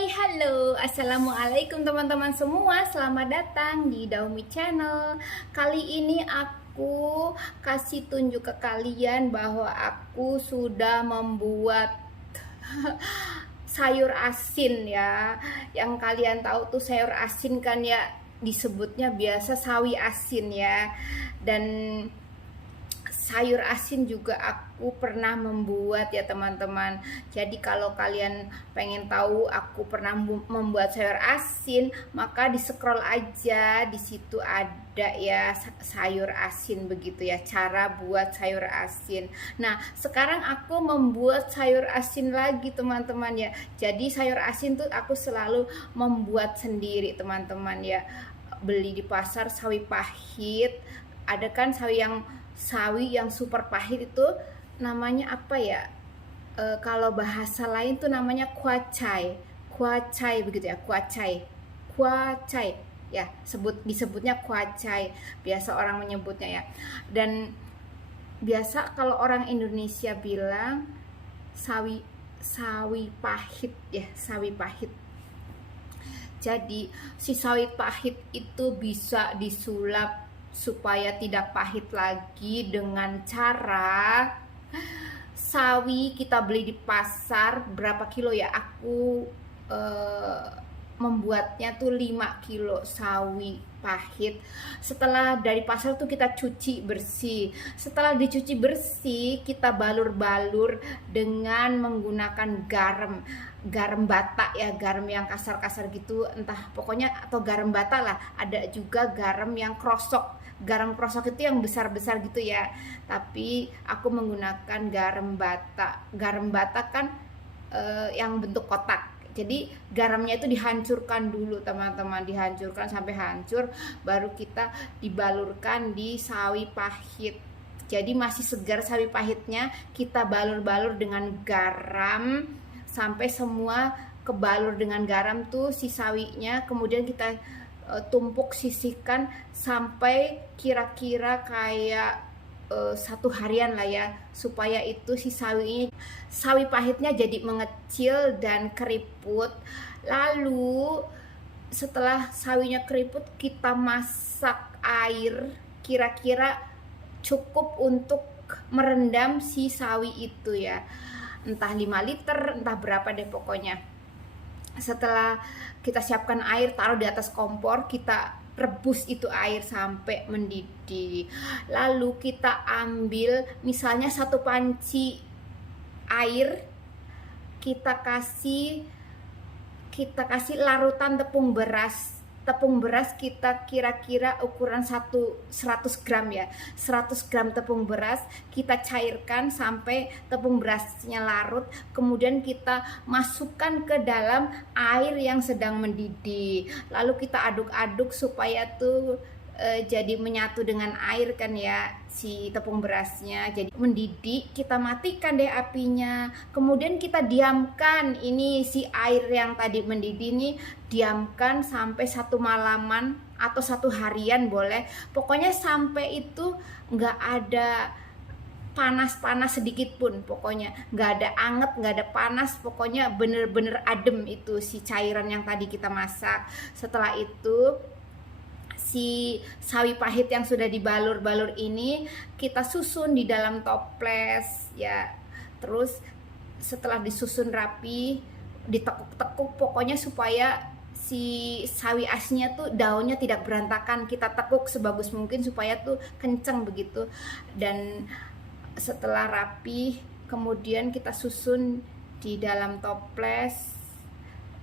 Hai, halo, assalamualaikum teman-teman semua. Selamat datang di Daumi Channel. Kali ini aku kasih tunjuk ke kalian bahwa aku sudah membuat sayur asin ya. Yang kalian tahu tuh sayur asin kan ya, disebutnya biasa sawi asin ya. Dan sayur asin juga aku pernah membuat ya teman-teman. Jadi kalau kalian pengen tahu aku pernah membuat sayur asin, maka di scroll aja, di situ ada ya sayur asin begitu ya, cara buat sayur asin. Nah, sekarang aku membuat sayur asin lagi teman-teman ya. Jadi sayur asin tuh aku selalu membuat sendiri teman-teman ya. Beli di pasar sawi pahit. Ada kan sawi yang super pahit itu namanya apa ya? Kalau bahasa lain tuh namanya kuacai begitu ya, kuacai ya, disebutnya kuacai, biasa orang menyebutnya ya. Dan biasa kalau orang Indonesia bilang sawi pahit ya, sawi pahit. Jadi si sawi pahit itu bisa disulap supaya tidak pahit lagi dengan cara sawi kita beli di pasar. Berapa kilo ya, aku membuatnya tuh 5 kilo sawi pahit. Setelah dari pasar tuh kita cuci bersih. Setelah dicuci bersih, kita balur-balur dengan menggunakan garam bata ya, garam yang kasar-kasar gitu, entah pokoknya, atau garam bata lah. Ada juga garam yang krosok. Garam krosok itu yang besar-besar gitu ya, tapi aku menggunakan garam bata. Garam bata kan yang bentuk kotak. Jadi garamnya itu dihancurkan dulu teman-teman, dihancurkan sampai hancur, baru kita dibalurkan di sawi pahit. Jadi masih segar sawi pahitnya, kita balur-balur dengan garam sampai semua kebalur dengan garam tuh si sawinya. Kemudian kita tumpuk, sisihkan sampai kira-kira kayak 1 harian lah ya, supaya itu si sawi pahitnya jadi mengecil dan keriput. Lalu setelah sawinya keriput, kita masak air kira-kira cukup untuk merendam si sawi itu ya, entah 5 liter entah berapa deh pokoknya. Setelah kita siapkan air, taruh di atas kompor, kita rebus itu air sampai mendidih. Lalu kita ambil misalnya 1 panci air, kita kasih larutan tepung beras. Tepung beras kita kira-kira ukuran 100 gram ya, 100 gram tepung beras kita cairkan sampai tepung berasnya larut. Kemudian kita masukkan ke dalam air yang sedang mendidih, lalu kita aduk-aduk supaya tuh jadi menyatu dengan air kan ya, si tepung berasnya jadi mendidih. Kita matikan deh apinya, kemudian kita diamkan ini si air yang tadi mendidih nih, diamkan sampai 1 malaman atau 1 harian boleh, pokoknya sampai itu nggak ada panas-panas sedikit pun, pokoknya nggak ada anget, nggak ada panas, pokoknya bener-bener adem itu si cairan yang tadi kita masak. Setelah itu si sawi pahit yang sudah dibalur-balur ini kita susun di dalam toples ya. Terus setelah disusun rapi, ditekuk-tekuk pokoknya supaya si sawi asinnya tuh daunnya tidak berantakan. Kita tekuk sebagus mungkin supaya tuh kenceng begitu. Dan setelah rapi, kemudian kita susun di dalam toples.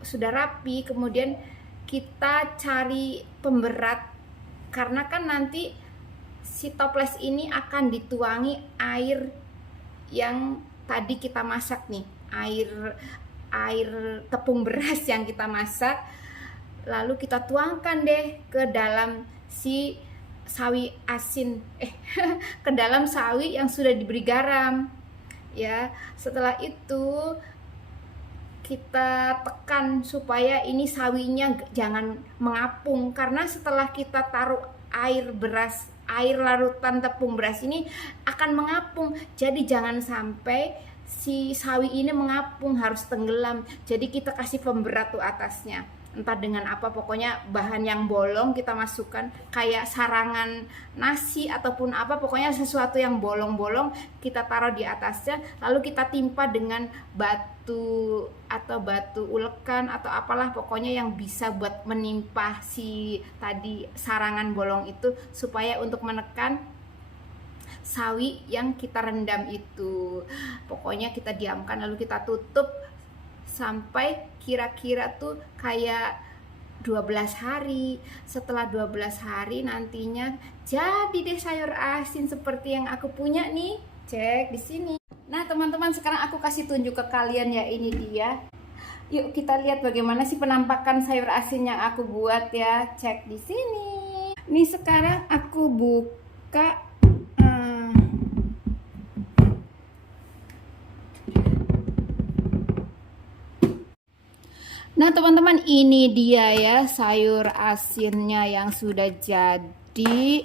Sudah rapi, kemudian kita cari pemberat, karena kan nanti si toples ini akan dituangi air yang tadi kita masak nih, air tepung beras yang kita masak. Lalu kita tuangkan deh ke dalam si sawi asin ke dalam sawi yang sudah diberi garam ya. Setelah itu kita tekan supaya ini sawinya jangan mengapung, karena setelah kita taruh air larutan tepung beras ini akan mengapung. Jadi jangan sampai si sawi ini mengapung, harus tenggelam. Jadi kita kasih pemberat tuh atasnya, entah dengan apa, pokoknya bahan yang bolong kita masukkan, kayak sarangan nasi ataupun apa, pokoknya sesuatu yang bolong-bolong kita taruh di atasnya, lalu kita timpa dengan batu atau batu ulekan atau apalah, pokoknya yang bisa buat menimpa si tadi sarangan bolong itu, supaya untuk menekan sawi yang kita rendam itu. Pokoknya kita diamkan, lalu kita tutup sampai kira-kira tuh kayak 12 hari. Setelah 12 hari nantinya jadi deh sayur asin seperti yang aku punya nih. Cek di sini. Nah, teman-teman, sekarang aku kasih tunjuk ke kalian ya, ini dia. Yuk kita lihat bagaimana sih penampakan sayur asin yang aku buat ya. Cek di sini. Nih sekarang aku buka. Nah teman-teman, ini dia ya sayur asinnya yang sudah jadi.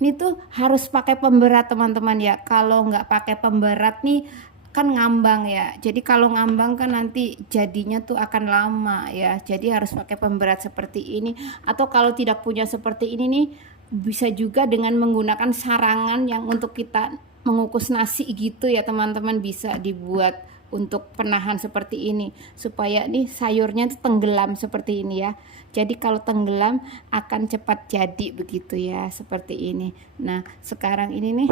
Ini tuh harus pakai pemberat teman-teman ya. Kalau nggak pakai pemberat nih kan ngambang ya. Jadi kalau ngambang kan nanti jadinya tuh akan lama ya. Jadi harus pakai pemberat seperti ini. Atau kalau tidak punya seperti ini nih, bisa juga dengan menggunakan sarangan yang untuk kita mengukus nasi gitu ya teman-teman, bisa dibuat untuk penahan seperti ini supaya nih sayurnya tuh tenggelam seperti ini ya. Jadi kalau tenggelam akan cepat jadi begitu ya, seperti ini. Nah sekarang ini nih,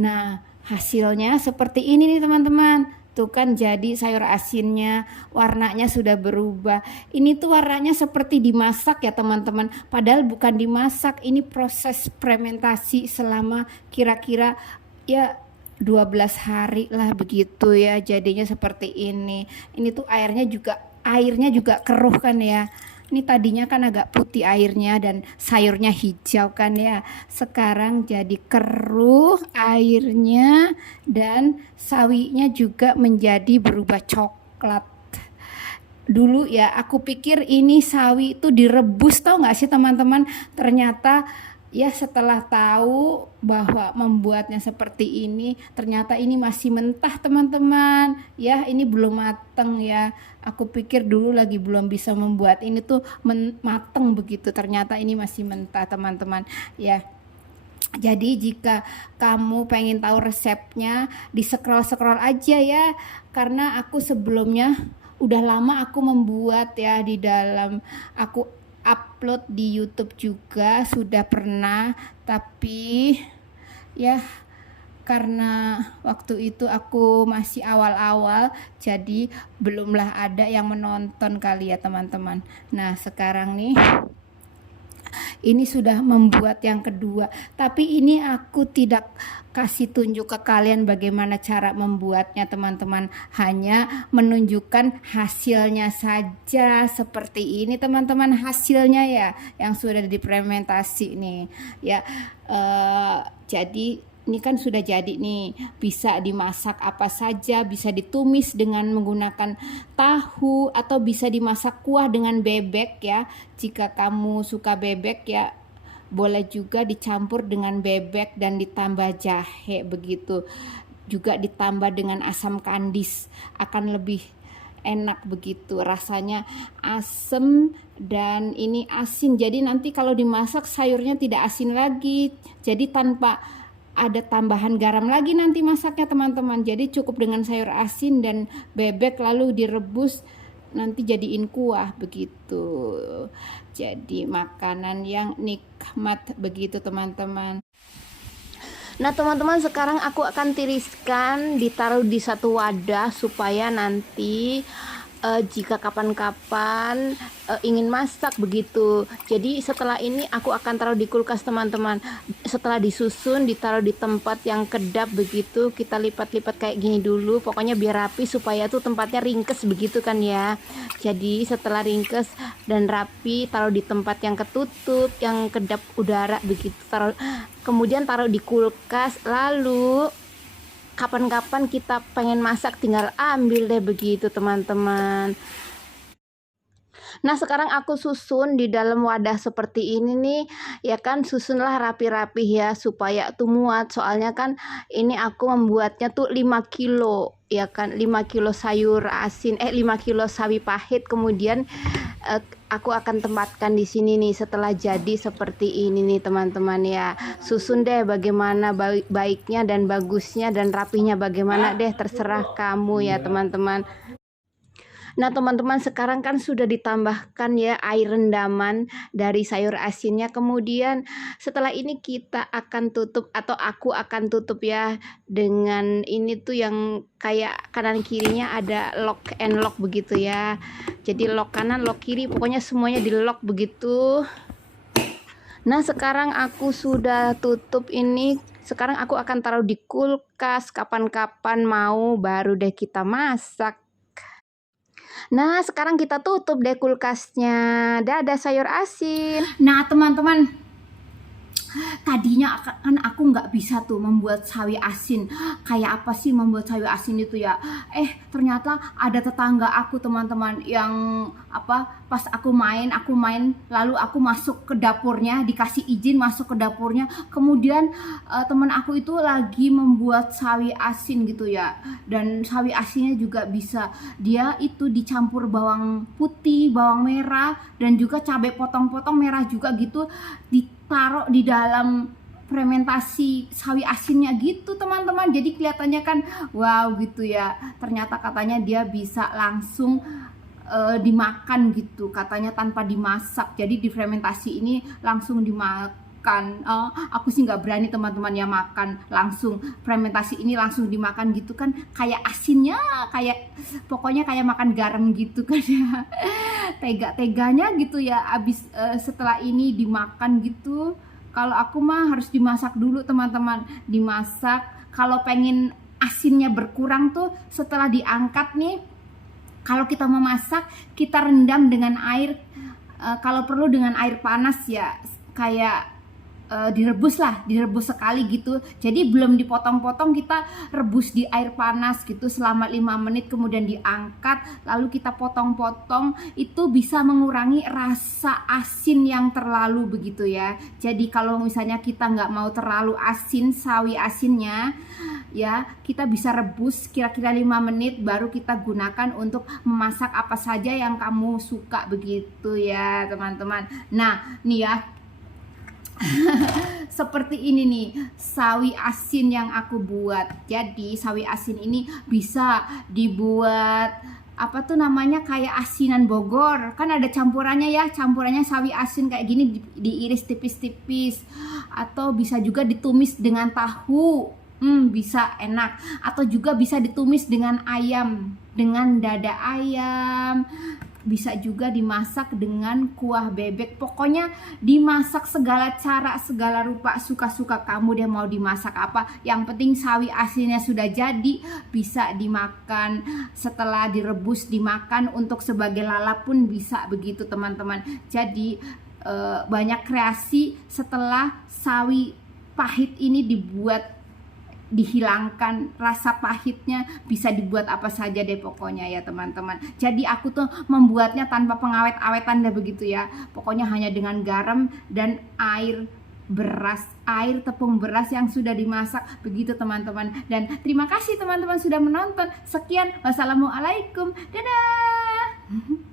nah hasilnya seperti ini nih teman-teman. Tuh kan jadi sayur asinnya, warnanya sudah berubah. Ini tuh warnanya seperti dimasak ya teman-teman. Padahal bukan dimasak, ini proses fermentasi selama kira-kira ya 12 hari lah begitu ya, jadinya seperti ini. Ini tuh airnya juga keruh kan ya. Ini tadinya kan agak putih airnya dan sayurnya hijau kan ya. Sekarang jadi keruh airnya dan sawinya juga menjadi berubah coklat. Dulu ya aku pikir ini sawi itu direbus, tahu nggak sih teman-teman? Ternyata ya setelah tahu bahwa membuatnya seperti ini, ternyata ini masih mentah teman-teman ya, ini belum mateng ya. Aku pikir dulu lagi belum bisa membuat ini tuh mateng begitu, ternyata ini masih mentah teman-teman ya. Jadi jika kamu pengen tahu resepnya, di scroll aja ya, karena aku sebelumnya udah lama aku membuat ya, di dalam aku upload di YouTube juga sudah pernah, tapi ya karena waktu itu aku masih awal-awal, jadi belumlah ada yang menonton kali ya teman-teman. Nah sekarang nih ini sudah membuat yang kedua, tapi ini aku tidak kasih tunjuk ke kalian bagaimana cara membuatnya teman-teman, hanya menunjukkan hasilnya saja seperti ini teman-teman, hasilnya ya yang sudah difermentasi nih ya. Jadi ini kan sudah jadi nih, bisa dimasak apa saja, bisa ditumis dengan menggunakan tahu atau bisa dimasak kuah dengan bebek ya. Jika kamu suka bebek ya, boleh juga dicampur dengan bebek dan ditambah jahe begitu. Juga ditambah dengan asam kandis, akan lebih enak begitu, rasanya asem dan ini asin. Jadi nanti kalau dimasak sayurnya tidak asin lagi, jadi tanpa ada tambahan garam lagi nanti masaknya teman-teman. Jadi cukup dengan sayur asin dan bebek lalu direbus, nanti jadiin kuah begitu. Jadi makanan yang nikmat begitu teman-teman. Nah teman-teman, sekarang aku akan tiriskan, ditaruh di satu wadah supaya nanti jika kapan-kapan ingin masak begitu. Jadi setelah ini aku akan taruh di kulkas teman-teman. Setelah disusun ditaruh di tempat yang kedap begitu, kita lipat-lipat kayak gini dulu, pokoknya biar rapi supaya tuh tempatnya ringkes begitu kan ya. Jadi setelah ringkes dan rapi, taruh di tempat yang ketutup, yang kedap udara begitu, kemudian taruh di kulkas. Lalu kapan-kapan kita pengen masak tinggal ambil deh begitu teman-teman. Nah, sekarang aku susun di dalam wadah seperti ini nih, ya kan, susunlah rapi-rapi ya supaya tuh muat. Soalnya kan ini aku membuatnya tuh 5 kilo, ya kan, 5 kilo sayur asin, 5 kilo sawi pahit. Kemudian aku akan tempatkan di sini nih setelah jadi seperti ini nih teman-teman ya. Susun deh bagaimana baiknya dan bagusnya dan rapinya bagaimana deh, terserah kamu ya teman-teman. Nah teman-teman, sekarang kan sudah ditambahkan ya air rendaman dari sayur asinnya. Kemudian setelah ini kita akan tutup, atau aku akan tutup ya, dengan ini tuh yang kayak kanan kirinya ada lock and lock begitu ya. Jadi lock kanan, lock kiri, pokoknya semuanya di lock begitu. Nah sekarang aku sudah tutup ini. Sekarang aku akan taruh di kulkas, kapan-kapan mau baru deh kita masak. Nah, sekarang kita tutup deh kulkasnya. Dadah sayur asin. Nah, teman-teman, tadinya kan aku nggak bisa tuh membuat sawi asin. Kayak apa sih membuat sawi asin itu ya? Ternyata ada tetangga aku teman-teman yang pas aku main lalu aku masuk ke dapurnya, dikasih izin masuk ke dapurnya. Kemudian teman aku itu lagi membuat sawi asin gitu ya. Dan sawi asinnya juga bisa dia itu dicampur bawang putih, bawang merah, dan juga cabai potong-potong merah juga gitu, ditaruh di dalam fermentasi sawi asinnya gitu teman-teman. Jadi kelihatannya kan wow gitu ya. Ternyata katanya dia bisa langsung dimakan gitu, katanya tanpa dimasak. Jadi di fermentasi ini langsung dimakan. Aku sih nggak berani teman-teman ya makan langsung fermentasi ini langsung dimakan gitu kan, kayak asinnya kayak pokoknya kayak makan garam gitu kan ya. Tega-teganya gitu ya abis setelah ini dimakan gitu. Kalau aku mah harus dimasak dulu teman-teman, dimasak. Kalau pengen asinnya berkurang tuh setelah diangkat nih, kalau kita memasak kita rendam dengan air, kalau perlu dengan air panas ya, kayak direbus sekali gitu. Jadi belum dipotong-potong, kita rebus di air panas gitu selama 5 menit, kemudian diangkat lalu kita potong-potong. Itu bisa mengurangi rasa asin yang terlalu begitu ya. Jadi kalau misalnya kita nggak mau terlalu asin sawi asinnya ya, kita bisa rebus kira-kira 5 menit baru kita gunakan untuk memasak apa saja yang kamu suka begitu ya teman-teman. Nah nih ya, seperti ini nih sawi asin yang aku buat. Jadi sawi asin ini bisa dibuat apa tuh namanya, kayak asinan Bogor kan, ada campurannya ya, campurannya sawi asin kayak gini, diiris tipis-tipis, atau bisa juga ditumis dengan tahu, bisa enak, atau juga bisa ditumis dengan ayam, dengan dada ayam, bisa juga dimasak dengan kuah bebek. Pokoknya dimasak segala cara, segala rupa, suka-suka kamu deh mau dimasak apa. Yang penting sawi asinnya sudah jadi, bisa dimakan. Setelah direbus dimakan, untuk sebagai lalap pun bisa begitu teman-teman. Jadi banyak kreasi setelah sawi pahit ini dibuat, dihilangkan rasa pahitnya, bisa dibuat apa saja deh pokoknya ya teman-teman. Jadi aku tuh membuatnya tanpa pengawet-awetan deh begitu ya. Pokoknya hanya dengan garam dan air tepung beras yang sudah dimasak begitu teman-teman. Dan terima kasih teman-teman sudah menonton. Sekian, wassalamualaikum, dadah.